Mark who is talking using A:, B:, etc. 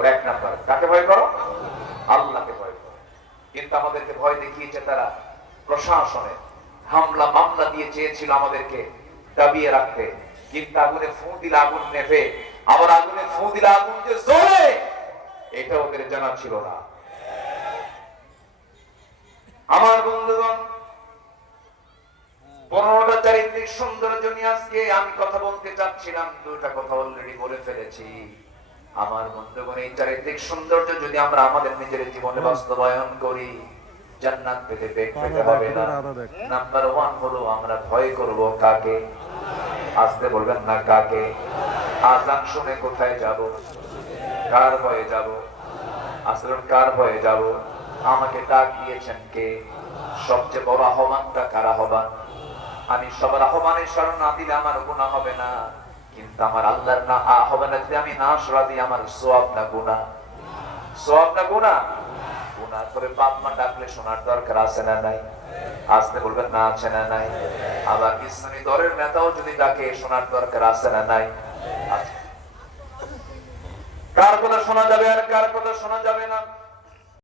A: এক নাম্বার। কাকে ভয় করো? আল্লাহকে ভয় করো। কিন্তু আমাদেরকে ভয় দেখিয়েছে তারা প্রশাসনে। হামলা, মামলা দিয়ে চেয়েছিল আমাদেরকে দাবিয়ে রাখতে। কিন্তু আগুনে ফু দিলে আগুন নেভে। আবার আগুনে ফু দিলে আগুন যে জ্বলে, এটা ওদের জানা ছিল না। আমার বন্ধুগণ পনেরোটা চারিত্রিক সৌন্দর্য নিয়ে আজকে আমি কথা বলতে চাচ্ছিলাম দুটা কথা অলরেডি বলে ফেলেছি। আমার বন্ধুগণ এই চারিত্রিক সৌন্দর্য যদি আমরা আমাদের নিজের জীবনে বাস্তবায়ন করি জান্নাত পেতে পেট পেতে হবে না। নাম্বার ওয়ান হলো আমরা ভয় করব কাকে? আসতে বলবেন না কাকে? আজান শুনে কোথায় যাব? কার ভয়ে যাব? আসলে কার ভয়ে যাব? আমাকে ডাক দিয়েছেন কে? সবচেয়ে বড় আহ্বানটা কার আহ্বান? আমি সবার আহ্বানের স্মরণ না দিলে আমার গুণা হবে না। কিন্তু আমার আল্লাহর না আহ্বানে যদি আমি না সরা দিই আমার সোয়াব না গুণা সোয়াব না গুণা গুণা করে বাপ মা ডাকলে শোনার দরকার আছে না নাই? আসতে বলবেন, না আছে না নাই? আবার ইসলামী দলের নেতাও যদি ডাকে, শোনার দরকার আছে না নাই? কার কথা শোনা যাবে আর কার কথা শোনা যাবে না?